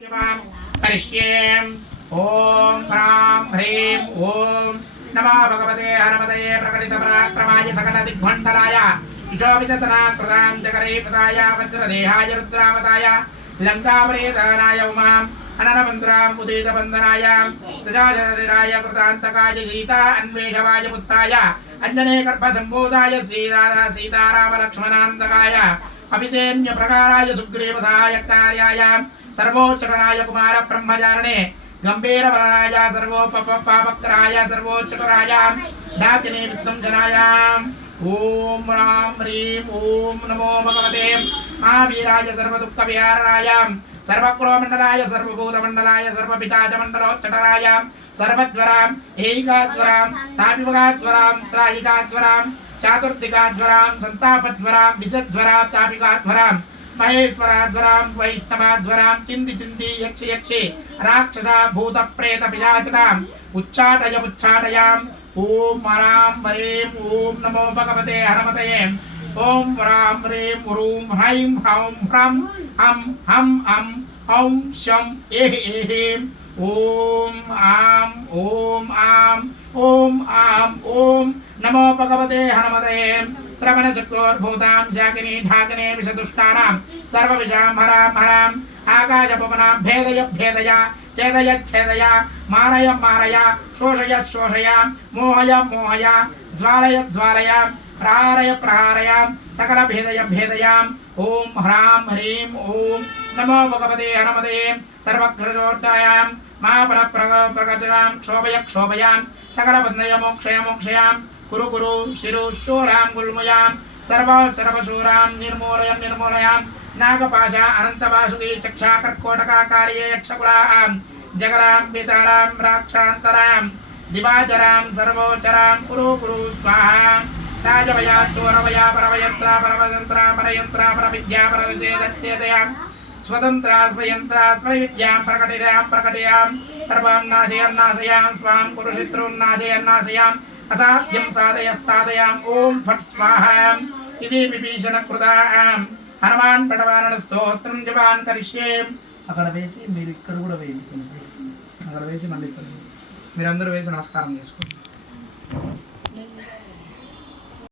करिष्यें ओम ह्रां ह्रीं ओम नमो भगवते हनुमते प्रकटितपराक्रमाय सकलदिग्भण्डराय इषोविदतनाकृतां जगरीपदाय वज्रदेहाय रुद्रावताय लङ्काप्रेतानाय उमां अननमन्त्रां उदितबन्धनाय तजाशरीराय कृतान्तकाय सीता अन्वेषवाय पुत्राय अञ्जने गर्भसम्भूताय सीतारामलक्ष्मणान्तकाय अभिषेण्यप्रकाराय सुग्रीवसहायकार्याय सर्वोच्चटनाय कुमार ब्रह्मचारिणे गंभीर वरनाय सर्वोपपापक्राय सर्वोच्चटनाय डाकिनी विष्णुं जनाय ओम राम ह्रीं ओम नमो भगवते महावीराय सर्वदुःखविहारणाय सर्वक्रोमण्डलाय सर्वभूतमण्डलाय सर्वपिशाचमण्डलोच्चटनाय सर्वज्वरां ऐकाज्वरां तापिकाज्वरां त्रायिकाज्वरां चातुर्दिकाज्वरां संतापज्वरां विषज्वरां तापिकाज्वरां महेश्वराध्वरां वैष्णवाध्वरां चिंदी चिंदी यक्षि यक्षि राक्षसा भूत प्रेत पिशाचनां उच्चाटयाम् ओम राम ह्रीं ओम नमो भगवते हनुमते ओम राम ह्रीं ह्रूं ह्रैं ह्रौं ह्रं हं हं हं औं शं एः एहीं ओम आं ओम नमो भगवते हनुमते श्रवण चक्रोर्भूतां शाकिनी ढाकिनी विषदुष्टानां सर्वविषां हरां आकाशपवनां भेदय भेदय छेदय छेदय मारय मारय शोषय शोषय मोहय मोहय ज्वालय ज्वालय प्रहारय प्रहारय सकल भेदय भेदयां ओम ह्रां ह्रीं ओम नमो भगवते हनुमते सर्वग्रजोड्डायां महाबलप्रकटां क्षोभय क्षोभयां सकलबन्धय मोक्षय मोक्षयां कुरु कुरु शिरु शूरां गुल्मयां सर्वशूरां निर्मूलयं निर्मूलयां नागपाशा अनन्तवासुकी चक्षा कर्कोटकाकार्ये यक्षकुलां जगरां पितारां राक्षान्तरां दिवाचरां सर्वोचरां कुरु कुरु स्वाहा राजवया चोरवया परवयन्त्रा परवयन्त्रा परयन्त्रा परविद्या परविद्येदच्छेदयां स्वतन्त्रा स्वयन्त्रा स्वविद्यां प्रकटयां प्रकटयां सर्वां नाशयन् नाशयां स्वां कुरुशत्रून् नाशयन् नाशयां असाध्यं साधयस्तादयाम् ओम फट् स्वाहा इति विभीषण कृतां हनुमान् पटवारण स्तोत्रं जपान् करिष्ये అక్కడ వేసి మీరు ఇక్కడ కూడా వేయండి అక్కడ వేసి మళ్ళీ ఇక్కడ మీరందరూ వేసి నమస్కారం చేసుకోండి